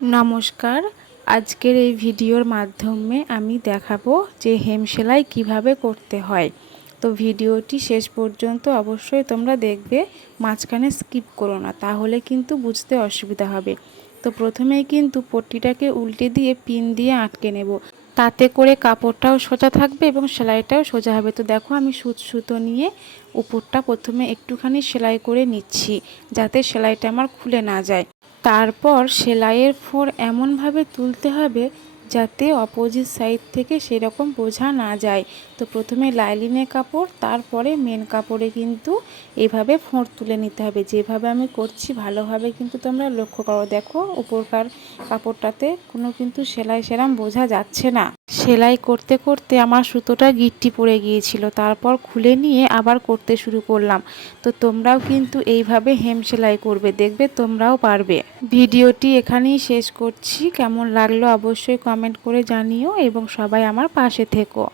নমস্কার। আজকের এই ভিডিওর মাধ্যমে আমি দেখাবো যে হেম সেলাই কীভাবে করতে হয়। তো ভিডিওটি শেষ পর্যন্ত অবশ্যই তোমরা দেখবে, মাঝখানে স্কিপ করো না, তাহলে কিন্তু বুঝতে অসুবিধা হবে। তো প্রথমেই কিন্তু পট্টিটাকে উল্টে দিয়ে পিন দিয়ে আটকে নেব। তাতে করে কাপড়টাও সোজা থাকবে এবং সেলাইটাও সোজা হবে। তো দেখো আমি সুত সুতো নিয়ে উপরটা প্রথমে একটুখানি সেলাই করে নিচ্ছি, যাতে সেলাইটা আমার খুলে না যায়। তারপর সেলাইয়ের ফোর এমনভাবে তুলতে হবে যাতে অপোজিট সাইড থেকে সেরকম বোঝা না যায়। তো প্রথমে লাইলিনের কাপড়, তারপরে মেন কাপড়ে কিন্তু এভাবে ফোঁড় তুলে নিতে হবে। যেভাবে আমি করছি ভালোভাবে কিন্তু তোমরা লক্ষ্য করো। দেখো, উপরকার কাপড়টাতে কোনো কিন্তু সেলাই সেরাম বোঝা যাচ্ছে না। সেলাই করতে করতে আমার সুতোটা গিট্টি পড়ে গিয়েছিল। তারপর খুলে নিয়ে আবার করতে শুরু করলাম। তো তোমরাও কিন্তু এইভাবে হেম সেলাই করবে, দেখবে তোমরাও পারবে। ভিডিওটি এখানেই শেষ করছি। কেমন লাগল অবশ্যই কমেন্ট করে জানিও এবং সবাই আমার পাশে থেকো।